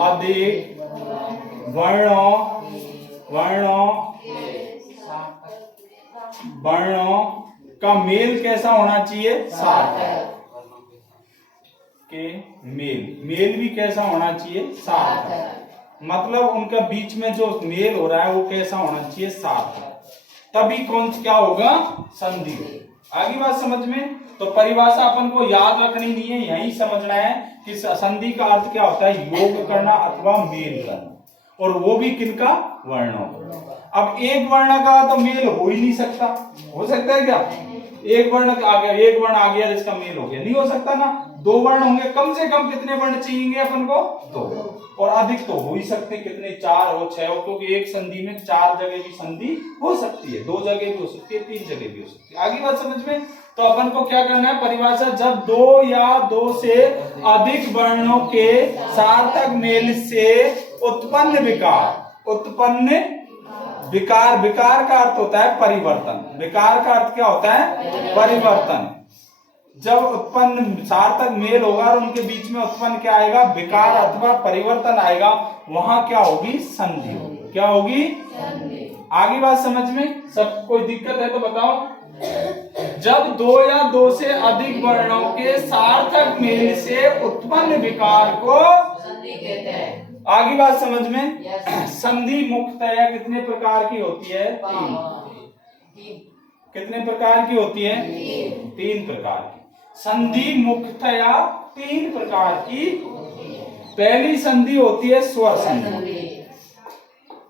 अधिक वर्णों का मेल कैसा होना चाहिए? सार्थक। के मेल भी कैसा होना चाहिए? सार्थक। मतलब उनका बीच में जो मेल हो रहा है वो कैसा होना चाहिए? सार्थक। तभी कौन क्या होगा? संधि होगी। आगे बात समझ में? तो परिभाषा अपन को याद रखनी नहीं है, यही समझना है कि संधि का अर्थ क्या होता है? योग करना अथवा मेल करना, और वो भी किनका? वर्णों। अब एक वर्ण का तो मेल हो ही नहीं सकता। हो सकता है क्या? एक वर्ण आ गया, एक वर्ण आ गया जिसका मेल हो गया, नहीं हो सकता ना। दो वर्ण होंगे, कम से कम कितने वर्ण चाहिए अपन को? दो। और अधिक तो हो ही सकते, कितने? 4 हो, 6 हो, क्योंकि एक संधि में 4 जगह की संधि हो सकती है, 2 जगह भी हो सकती है, 3 जगह भी हो सकती है। आगे बात समझ में? तो अपन को क्या करना है? परिभाषा, जब 2 या 2 से अधिक वर्णों के सार्थक मेल से उत्पन्न विकार का अर्थ होता है परिवर्तन। विकार का अर्थ क्या होता है? परिवर्तन। जब उत्पन्न सार्थक मेल होगा और उनके बीच में उत्पन्न क्या आएगा? विकार अथवा परिवर्तन आएगा, वहां क्या होगी? संधि होगी। क्या होगी? आगे बात समझ में? सब कोई दिक्कत है तो बताओ। जब 2 या 2 से अधिक वर्णों के सार्थक मेल से उत्पन्न विकार को संधि कहते हैं। आगे बात समझ में? संधि मुख्यतया कितने प्रकार की होती है? 3। कितने प्रकार की होती है? 3 प्रकार की। संधि मुख्यतया 3 प्रकार की। पहली संधि होती है स्वर संधि।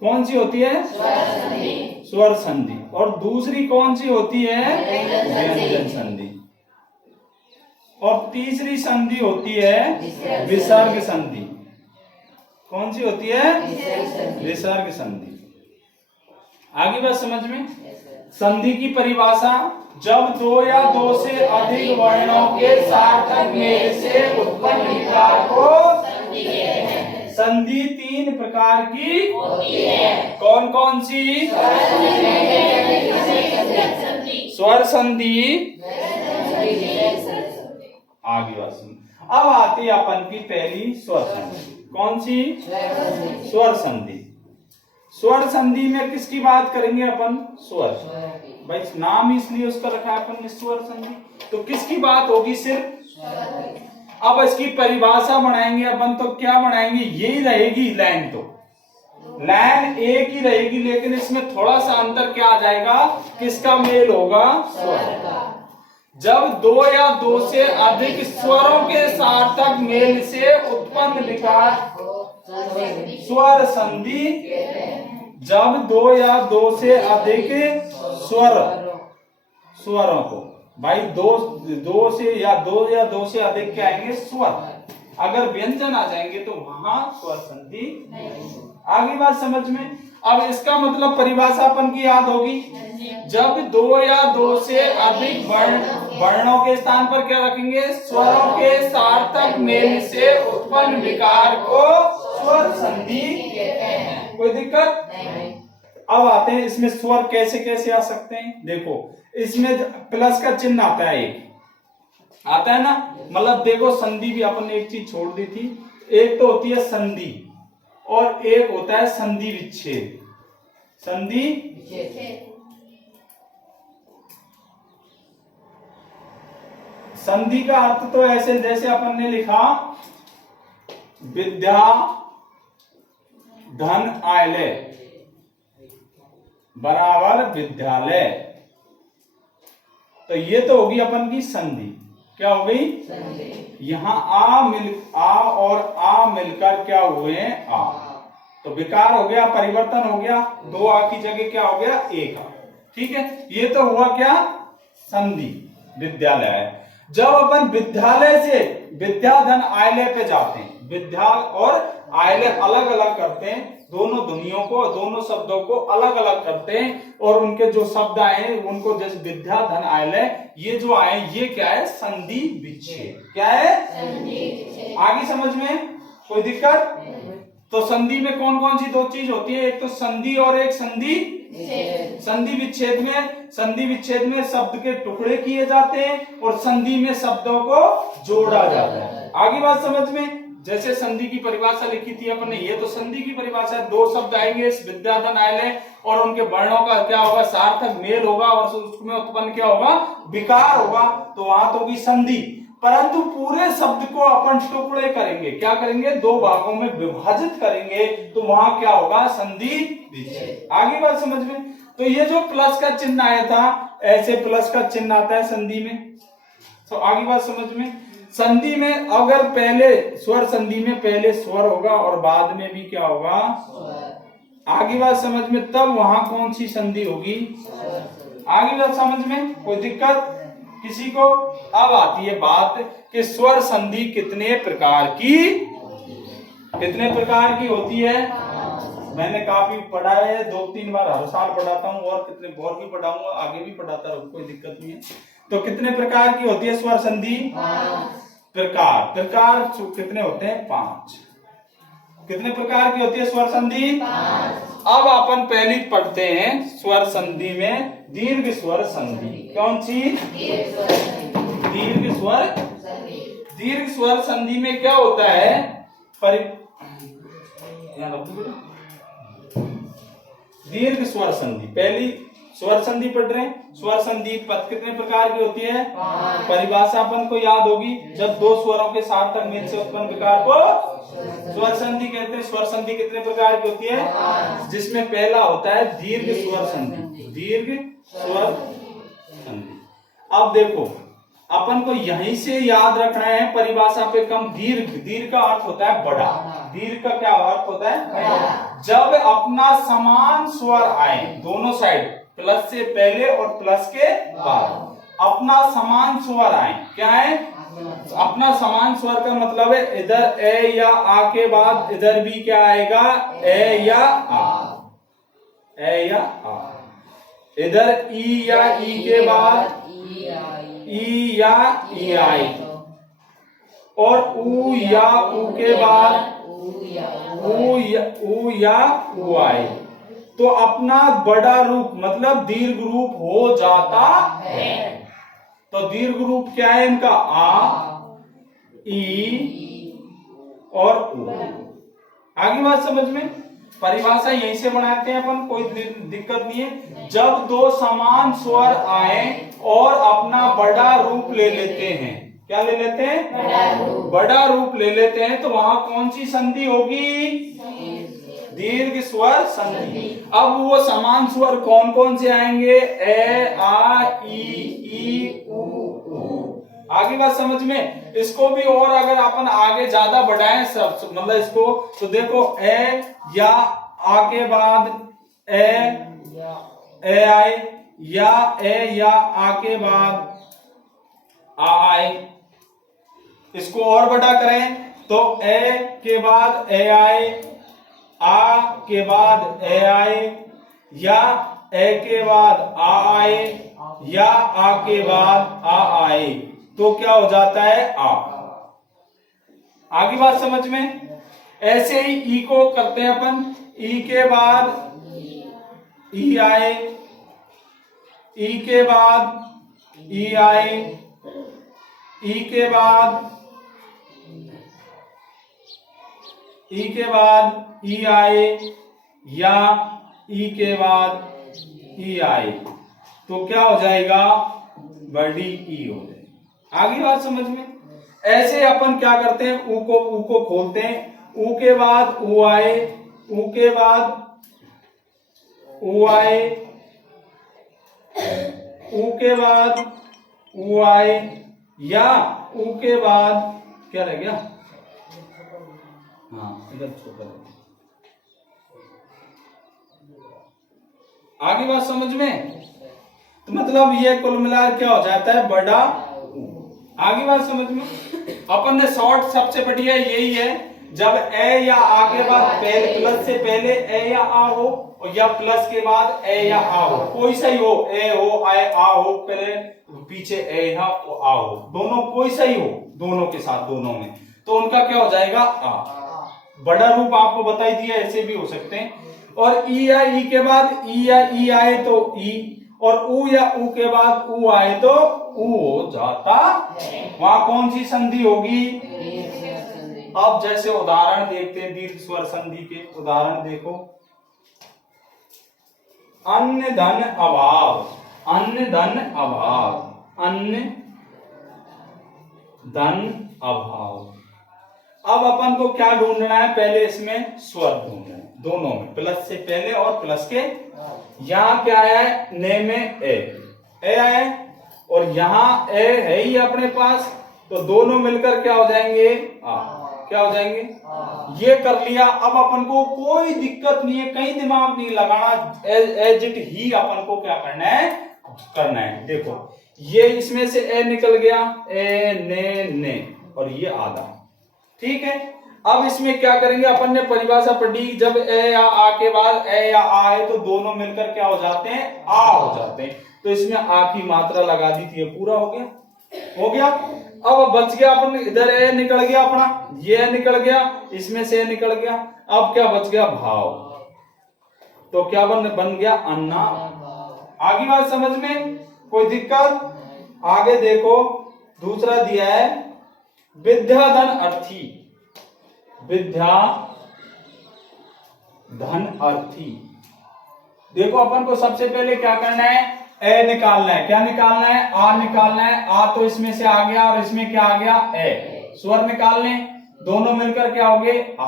कौन सी होती है? स्वर संधि। और दूसरी कौन सी होती है? व्यंजन संधि। और तीसरी संधि होती है विसर्ग संधि। कौन सी होती है? विसर्ग संधि। आगे बात समझ में? संधि की परिभाषा, जब 2 या 2 से अधिक वर्णों के सार्थक मेल से उत्पन्न विकार को संधि कहते हैं। संधि 3 प्रकार की होती है। कौन कौन सी? स्वर संधि। आगे बात सुन। अब आती है अपन की पहली स्वर संधि। कौन सी? स्वर संधि। स्वर संधि में किसकी बात करेंगे अपन? स्वर। भाई नाम इसलिए उसका रखा है अपन ने स्वर संधि, तो किसकी बात होगी? सिर्फ। अब इसकी परिभाषा बनाएंगे अपन, तो क्या बनाएंगे? यही रहेगी लाइन, तो लाइन एक ही रहेगी, लेकिन इसमें थोड़ा सा अंतर क्या आ जाएगा? किसका मेल होगा? स्वर का। जब 2 या 2 से अधिक स्वरों के सार्थक मेल से उत्पन्न विकार स्वर संधि। जब 2 या 2 से अधिक स्वरों को, भाई 2 से या 2 से अधिक क्या आएंगे? स्वर। अगर व्यंजन आ जाएंगे तो वहां स्वर संधि। आगे बात समझ में? अब इसका मतलब परिभाषा अपन की याद होगी। जब 2 या 2 से अधिक वर्णों के स्थान पर क्या रखेंगे? स्वरों के सार्थक मेल से उत्पन्न विकार को स्वर संधि कहते हैं। कोई दिक्कत नहीं। अब आते हैं इसमें स्वर कैसे कैसे आ सकते हैं। देखो इसमें प्लस का चिन्ह आता है, एक आता है ना, मतलब देखो संधि भी अपन ने एक चीज छोड़ दी थी। एक तो होती है संधि और एक होता है संधि विच्छेद। संधि विच्छेद। संधि का अर्थ तो ऐसे जैसे अपन ने लिखा विद्या धन आयले बराबर विद्यालय, तो ये तो होगी अपन की संधि। क्या हो गई? यहां आ और आ मिलकर क्या हुए? आ, तो विकार हो गया, परिवर्तन हो गया, 2 आ की जगह क्या हो गया? 1 आ। ठीक है, ये तो हुआ क्या? संधि। विद्यालय। जब अपन विद्यालय से विद्या धन आयलय पे जाते हैं, विद्या और आयलय अलग अलग करते हैं, दोनों ध्वनियों को, दोनों शब्दों को अलग अलग करते हैं, और उनके जो शब्द आए उनको, जैसे विद्या धन आयलय, ये जो आए ये क्या है? संधि विच्छेद। क्या है? संधि विच्छेद। आगे समझ में? कोई दिक्कत? तो संधि में कौन कौन सी 2 चीज होती है? एक तो संधि और एक संधि विच्छेद। संधि विच्छेद में शब्द के टुकड़े किए जाते हैं और संधि में शब्दों को जोड़ा जाता है। आगे बात समझ में? जैसे संधि की परिभाषा लिखी थी अपन ने, ये तो संधि की परिभाषा है। दो शब्द आएंगे, इस विद्याधन आयले, और उनके वर्णों का क्या होगा, सार्थक मेल होगा, और उसमें उत्पन्न क्या होगा, विकार होगा, तो वहां तो होगी संधि। परंतु पूरे शब्द को अपन टुकड़े करेंगे, क्या करेंगे, दो भागों में विभाजित करेंगे, तो वहां क्या होगा, संधि विच्छेद। आगे बात समझ में। तो ये जो प्लस का चिन्ह आया था, ऐसे प्लस का चिन्ह आता है संधि में। तो आगे बात समझ में। संधि में अगर पहले स्वर, संधि में पहले स्वर होगा और बाद में भी क्या होगा, आगे बात समझ में, तब वहां कौन सी संधि होगी, आगे बात समझ में। कोई दिक्कत किसी को? अब आती है बात कि स्वर संधि कितने प्रकार की होती है। मैंने काफी पढ़ा है, 2-3 बार हर साल पढ़ाता हूँ, और कितने और भी पढ़ाऊंगा, आगे भी पढ़ाता रहूं, कोई दिक्कत नहीं है। तो कितने प्रकार की होती है स्वर संधि? प्रकार कितने होते हैं? 5। कितने प्रकार की होती है स्वर संधि? 5। अब अपन पहली पढ़ते हैं स्वर संधि में दीर्घ स्वर संधि। कौन सी? दीर्घ स्वर। दीर्घ स्वर संधि में क्या होता है, दीर्घ स्वर संधि, पहली स्वर संधि पढ़ रहे हैं। स्वर संधि पद कितने प्रकार की होती है? परिभाषा अपन को याद होगी, जब दो स्वरों के सार्थक मेल से उत्पन्न विकार को स्वर संधि कहते हैं। स्वर संधि कितने प्रकार की होती है? जिसमें पहला होता है दीर्घ स्वर संधि। दीर्घ स्वर संधि। अब देखो, अपन को यहीं से याद रखना है, परिभाषा पे कम। दीर्घ का अर्थ होता है बड़ा। दीर्घ का क्या अर्थ होता है? जब अपना समान स्वर आए, दोनों साइड, प्लस से पहले और प्लस के बाद अपना समान स्वर आए। क्या है अपना समान स्वर? का मतलब है इधर ए या आ के बाद इधर भी क्या आएगा, ए या आ, ए या आ। इधर ई या ई के बाद ई या ई आई, और ऊ या ऊ के बाद ऊ या ऊ आई। तो अपना बड़ा रूप मतलब दीर्घ रूप हो जाता है। तो दीर्घ रूप क्या है इनका? आ, ई और ऊ। आगे बात समझ में। परिभाषा यहीं से बनाते हैं अपन, कोई दिक्कत नहीं है। जब दो समान स्वर आए और अपना बड़ा रूप ले लेते हैं, क्या ले लेते हैं? बड़ा रूप ले लेते हैं, तो वहां कौन सी संधि होगी? दीर्घ स्वर संधि। अब वो समान स्वर कौन कौन से आएंगे? ए, आ, ई, ऊ। आगे बात समझ में। इसको भी और अगर अपन आगे ज्यादा बढ़ाएं सब, मतलब इसको, तो देखो ए या आ के बाद ए आए, या ए या आ के बाद आ आए। इसको और बड़ा करें तो ए के बाद ए आए, आ के बाद ए आए, या ए के बाद आ आए, या आ के बाद आ आए, तो क्या हो जाता है? आ। आगे बात समझ में। ऐसे ही ई को करते हैं अपन। ई के बाद ई आए, ई के बाद ई आए, ई के बाद ई आए, या ई के बाद ई आए, तो क्या हो जाएगा? बड़ी ई हो जाएगी। आगे बात समझ में। ऐसे अपन क्या करते हैं, ऊ को खोलते हैं। ऊ के बाद ऊ आए, ऊ के बाद ऊ आए, ऊ के बाद ऊ आए, या ऊ के बाद क्या रह गया? हाँ, इधर छोटा। आगे बात समझ में। तो मतलब ये कुल मिलाकर क्या हो जाता है? बड़ा। आगे बात समझ में। अपन ने शॉर्ट सबसे बढ़िया यही है, जब ए या आ के बाद पहले प्लस से पहले ए या आ हो, और या प्लस के बाद ए या आ हो, कोई सा ही हो, ए हो, आ हो, पहले पीछे ए या आ हो, दोनों कोई सा ही हो, दोनों के साथ, दोनों में, तो उनका क्या हो जाएगा? आ। बड़ा रूप आपको बताई दिया, ऐसे भी हो सकते हैं। और ई या ई के बाद ई या ई आए तो ई, और ऊ या ऊ के बाद ऊ आए तो ऊ हो जाता। वहां कौन सी संधि होगी? अब जैसे उदाहरण देखते हैं दीर्घ स्वर संधि के उदाहरण देखो। अन्य धन अभाव, अन्य धन अभाव, अन्य धन अभाव। अब अपन को क्या ढूंढना है, पहले इसमें स्वर ढूंढना है, दोनों में, प्लस से पहले और प्लस के। यहां क्या आया है, ने में ए आया है, और यहां ए है ही अपने पास, तो दोनों मिलकर क्या हो जाएंगे, आ। क्या हो जाएंगे, ये कर लिया। अब अपन को कोई दिक्कत नहीं है, कहीं दिमाग नहीं लगाना, एज इट ही अपन को क्या करना है। देखो ये इसमें से ए निकल गया, ए ने और ये आधा, ठीक है। अब इसमें क्या करेंगे, अपन ने परिभाषा पढ़ी, जब ए या आ के बाद ए या आ है तो दोनों मिलकर क्या हो जाते हैं, आ हो जाते हैं। तो इसमें आ की मात्रा लगा दी थी, ये पूरा हो गया। अब बच गया अपन, इधर ए निकल गया अपना, ये निकल गया, इसमें से निकल गया। अब क्या बच गया, भाव। तो क्या बन गया, अन्ना। आगे बात समझ में कोई दिक्कत? आगे देखो दूसरा दिया है विद्याधन अर्थी, विद्याधन अर्थी। देखो अपन को सबसे पहले क्या करना है, ए निकालना है। क्या निकालना है, आ निकालना है। आ तो इसमें से आ गया और इसमें क्या आ गया, ए। स्वर निकालने, दोनों मिलकर क्या हो गए, आ।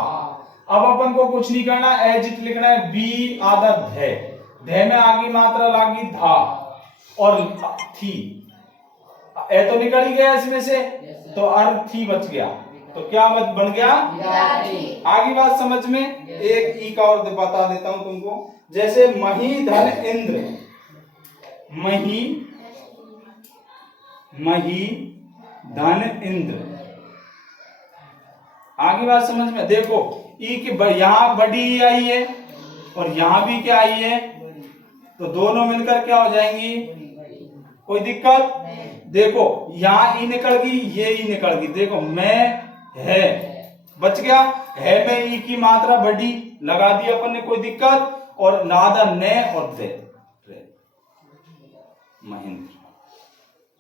अब अपन को कुछ नहीं करना, एजिट लिखना है, बी आधा धे में आगे मात्रा लागी धा और थी। ए तो निकल ही गया इसमें से, तो अर्थी बच गया। तो क्या बन गया, आगे बात समझ में। एक ई का और बता देता हूं तुमको, जैसे मही धन इंद्र, मही धन इंद्र। आगे बात समझ में। देखो ई की यहां बड़ी आई है और यहां भी क्या आई है, तो दोनों मिलकर क्या हो जाएंगी, कोई दिक्कत? देखो यहां ई निकल गई, ये ई निकल गई। देखो मैं है बच गया, है में ई की मात्रा बड़ी लगा दी अपन ने, कोई दिक्कत? और नादा ने और दे, महेंद्र।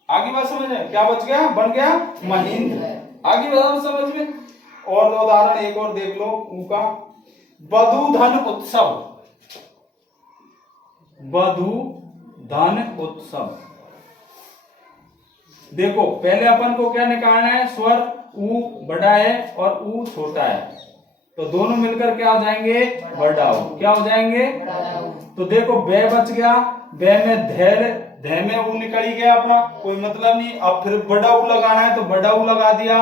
आगे बात समझ में, क्या बच गया, बन गया महेंद्र। आगे बात समझ में। और उदाहरण एक और देख लो उनका, वधु धन उत्सव, वधु धन उत्सव। देखो पहले अपन को क्या निकालना है, स्वर ऊ बड़ा है और ऊ छोटा है, तो दोनों मिलकर क्या हो जाएंगे, बड़ा ऊ। क्या हो जाएंगे, तो देखो बे बच गया, बे में धे में ऊ निकल ही गया अपना, कोई मतलब नहीं। अब फिर बड़ा ऊ लगाना है, तो बड़ा ऊ लगा दिया,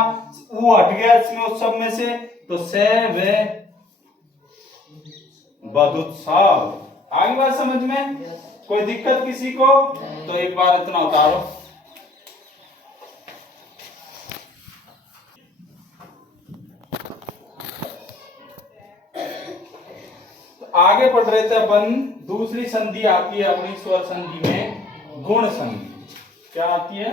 ऊ हट गया इसमें उत्सव में से, तो से वे बधुत्सव। आगे बात समझ में, कोई दिक्कत किसी को? तो एक बार इतना उतारो। आगे पढ़ रहे थे अपन, दूसरी संधि आती है अपनी स्वर संधि में, गुण संधि। क्या आती है,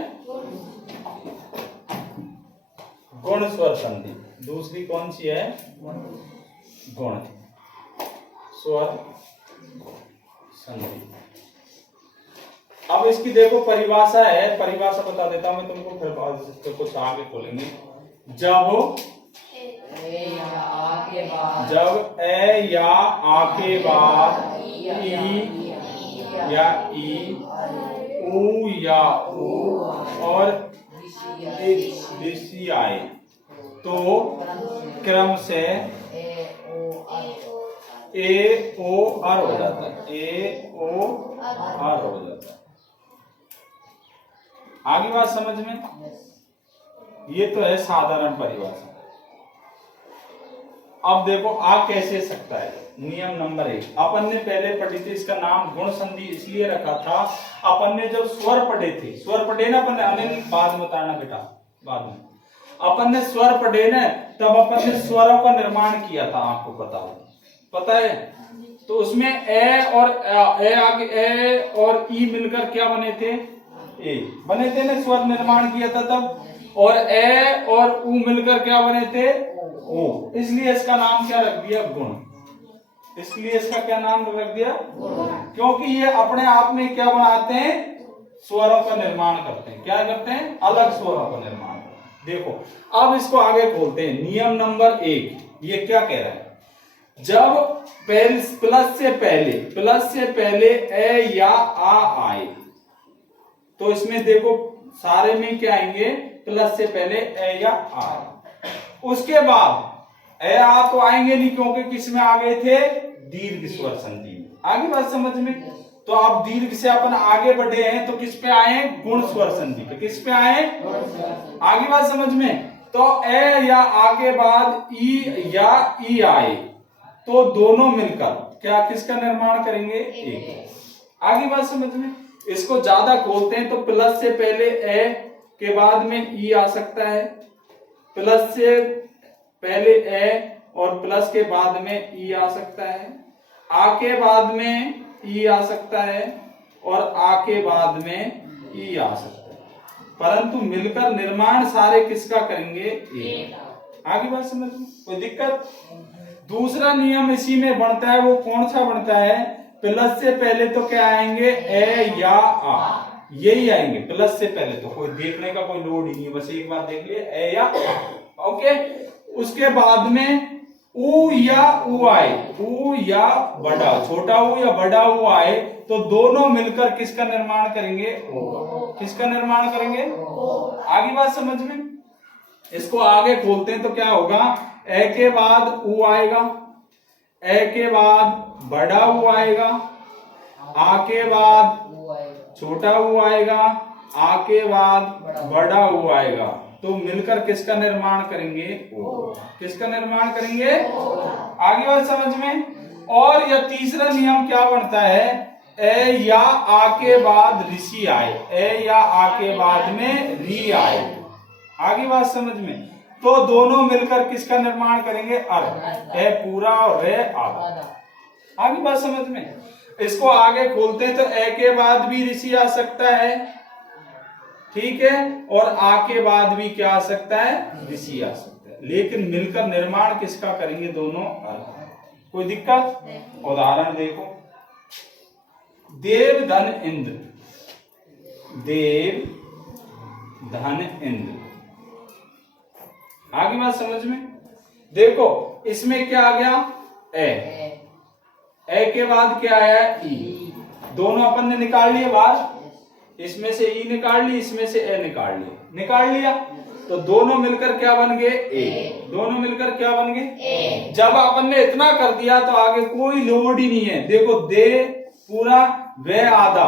गुण स्वर संधि। दूसरी कौन सी है, गुण स्वर संधि। अब इसकी देखो परिभाषा है, परिभाषा बता देता हूं मैं तुमको, फिर कुछ आगे खोलेंगे। जब ए या आ के बाद ई या ई, ऊ या ऊ और विषय आए, तो क्रम से ए ओ आर हो जाता है, ए ओ आर हो जाता है। आगे बात समझ में। ये तो है साधारण परिभाषा। अब देखो आ कैसे सकता है, नियम नंबर 1 अपन ने पहले पढ़ी थी, इसका नाम गुण संधि इसलिए रखा था, अपन ने जब स्वर पढ़े थे, स्वर पढ़े ना अपन ने, अनिल बाद में बताना बेटा, बाद में अपन ने स्वर पढ़े ना, तब अपन ने स्वरों का निर्माण किया था, आपको पता है। तो उसमें ए और ए और ई मिलकर क्या बने थे, ए बने थे ना, स्वर निर्माण किया था तब। और ए और ऊ मिलकर क्या बने थे, ओ। इसलिए इसका नाम क्या रख दिया, गुण। इसलिए इसका क्या नाम रख दिया, क्योंकि ये अपने आप में क्या बनाते हैं, स्वरों का निर्माण करते हैं। क्या करते हैं, अलग स्वरों का निर्माण। देखो अब इसको आगे खोलते हैं। नियम नंबर 1 ये क्या कह रहा है, जब प्लस से पहले ए या आ आए तो इसमें देखो सारे में क्या आएंगे, प्लस से पहले ए या आ। उसके बाद ए आ तो आएंगे नहीं, क्योंकि किसमें आ गए थे, दीर्घ स्वर संधि में। आगे बात समझ में। तो अब दीर्घ से अपन आगे बढ़े हैं तो किस पे आए, गुण स्वर संधि पे। किस पे आए, आगे बात समझ में। तो ए या आ के बाद ई या ई आए तो दोनों मिलकर क्या किसका निर्माण करेंगे, एक। आगे बात समझ में। इसको ज्यादा खोलते हैं तो प्लस से पहले ए के बाद में ई आ सकता है, प्लस से पहले ए और प्लस के बाद में ई आ सकता है, आ के बाद में ई आ सकता है और आ के बाद में ई आ सकता है, परंतु मिलकर निर्माण सारे किसका करेंगे, एक। आगे बात समझ में, कोई दिक्कत। दूसरा नियम इसी में बनता है, वो कौन सा बनता है, प्लस से पहले तो क्या आएंगे, ए या आ, यही आएंगे प्लस से पहले। तो कोई देखने का कोई लोड ही नहीं, बस एक बार देख लिए ए या आ। ओके। उसके बाद में ऊ या ऊ आए, ऊ या बड़ा, छोटा ऊ या बड़ा ऊ आए तो दोनों मिलकर किसका निर्माण करेंगे, ओ। किसका निर्माण करेंगे, ओ। आगे बात समझ में। इसको आगे खोलते हैं तो क्या होगा, ए के बाद ऊ आएगा, ए के बाद बड़ा ऊ आएगा, आ के बाद छोटा ऊ आएगा, आ के बाद बड़ा ऊ आएगा, तो मिलकर किसका निर्माण करेंगे, ओ। किसका निर्माण करेंगे, ओ। आगे बात समझ में। और यह तीसरा नियम क्या बनता है, ए या आ के बाद ऋषि आए, ए या आ के बाद में री आए। आगे बात समझ में। तो दोनों मिलकर किसका निर्माण करेंगे, अर्ध। ए पूरा और रे आधा। आगे बात समझ में। इसको आगे खोलते हैं तो ए के बाद भी ऋषि आ सकता है, ठीक है, और आ के बाद भी क्या आ सकता है, ऋषि आ सकता है, लेकिन मिलकर निर्माण किसका करेंगे, दोनों अर्ध। कोई दिक्कत। उदाहरण देखो, देव धन इंद्र, देव धन इंद्र। आगे बात समझ में। देखो इसमें क्या आ गया, ए के बाद क्या आया, ई। दोनों अपन ने निकाल लिए बाहर, इसमें से ई निकाल ली, इसमें से ए निकाल लिया, तो दोनों मिलकर क्या बन गए, ए। दोनों मिलकर क्या बन गए, ए। जब अपन ने इतना कर दिया तो आगे कोई लोड ही नहीं है। देखो दे पूरा, वे आधा,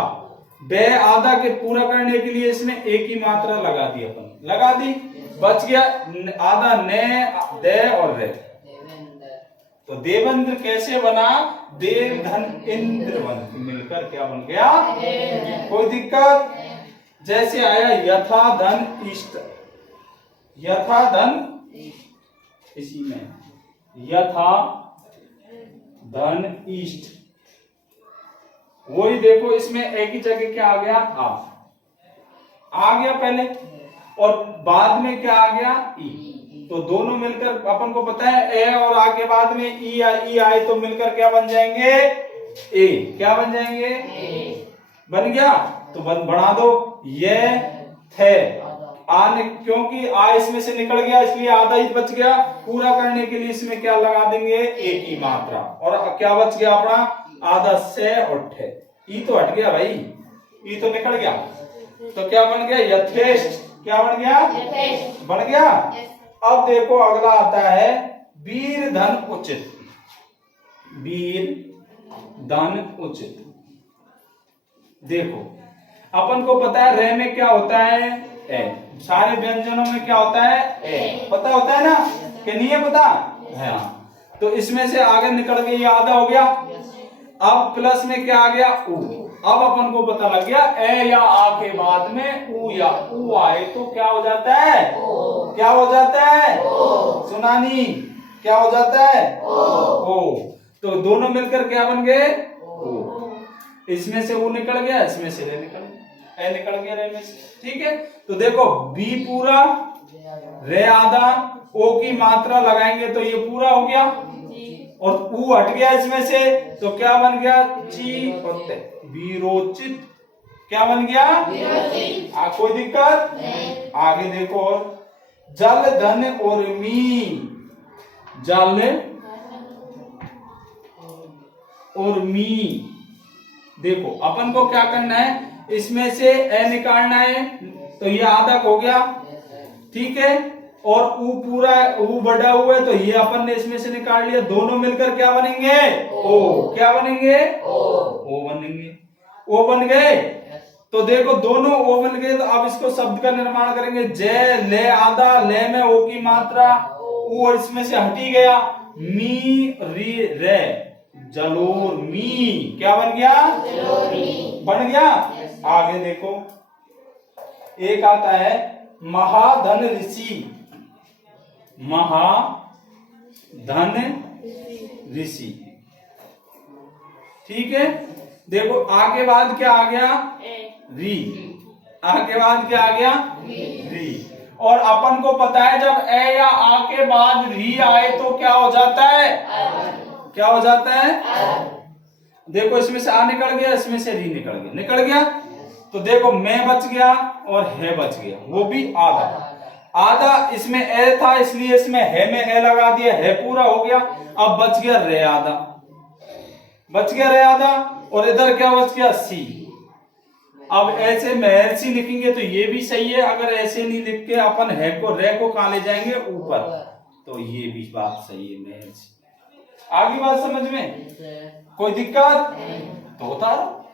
वे आधा के पूरा करने के लिए इसमें एक ही मात्रा लगा दी, अपन लगा दी, बच गया आधा, ने दे और रे। तो देवेंद्र कैसे बना, देव धन इंद्र बन, मिलकर क्या बन गया, कोई दिक्कत। जैसे आया यथा धन इष्ट, यथा धन, इसी में यथा धन इष्ट, वही देखो इसमें एक ही जगह क्या आ गया, आ गया पहले, और बाद में क्या आ गया, ई। तो दोनों मिलकर अपन को पता है ए और आ के बाद में ई आए तो मिलकर क्या बन जाएंगे, ए। क्या बन जाएंगे, ए। बन गया तो बढ़ा दो, ये थे आने, क्योंकि आ इसमें से निकल गया इसलिए आधा ही बच गया, पूरा करने के लिए इसमें क्या लगा देंगे, एक ही मात्रा, और क्या बच गया अपना, आधा से और ठे। ई तो हट गया भाई, ई तो निकल गया, तो क्या बन गया, यथेष्ट। क्या बन गया, बन गया। अब देखो अगला आता है वीर धन उचित, वीर धन उचित। देखो अपन को पता है रे में क्या होता है, ए। सारे व्यंजनों में क्या होता है, ए। पता होता है ना, कि नहीं है पता है। तो इसमें से आगे निकल गया, ये आधा हो गया। अब प्लस में क्या आ गया, ऊ। अब अपन को पता लग गया ए या आ के बाद में ऊ या ऊ आए तो क्या हो जाता है, ओ। क्या हो जाता है, ओ। सुनानी क्या हो जाता है, ओ। तो दोनों मिलकर क्या बन गए, ओ। इसमें से ऊ निकल गया, इसमें से रे निकल गया, ए निकल गया रे में से, ठीक है। तो देखो बी पूरा, रे आधा, ओ की मात्रा लगाएंगे तो ये पूरा हो गया, और ऊ हट गया इसमें से तो क्या बन गया, ची होते, वीरोचित। क्या बन गया, कोई दिक्कत नहीं। आगे देखो, और जल धन उर्मी, जल उर्मी। देखो अपन को क्या करना है, इसमें से ए निकालना है, तो ये आधा हो गया, ठीक है। और ऊ पूरा ऊ बढ़ा हुआ है, तो ये अपन ने इसमें से निकाल लिया। दोनों मिलकर क्या बनेंगे? ओ। क्या बनेंगे? ओ बनेंगे। ओ बन गए। तो देखो दोनों ओ बन गए, तो अब इसको शब्द का निर्माण करेंगे। जय ले आधा, ले में ओ की मात्रा, ओ इसमें से हटी गया, मी री रे, जलोर मी। क्या बन गया? बन गया। आगे देखो, एक आता है महाधन ऋषि, महाधन ऋषि, ठीक है। देखो आगे बाद क्या आ गया? री। आगे बाद क्या आ गया? री। और अपन को पता है जब ए या आ के बाद री आए तो क्या हो जाता है? क्या हो जाता है? देखो इसमें से आ निकल गया, इसमें से री निकल गया, निकल गया। तो देखो मैं बच गया और है बच गया, वो भी आधा। आधा इसमें ए था, इसलिए इसमें है में ए लगा दिया, है पूरा हो गया। अब बच गया रे आधा, बच गया रे आधा। और इधर क्या बच गया? सी। अब ऐसे महर्षि लिखेंगे तो ये भी सही है। अगर ऐसे नहीं लिख के अपन है को रे को कहां ले जाएंगे? ऊपर, तो ये भी बात सही है, महर्षि। आगे बात समझ में कोई दिक्कत? तो उतारो।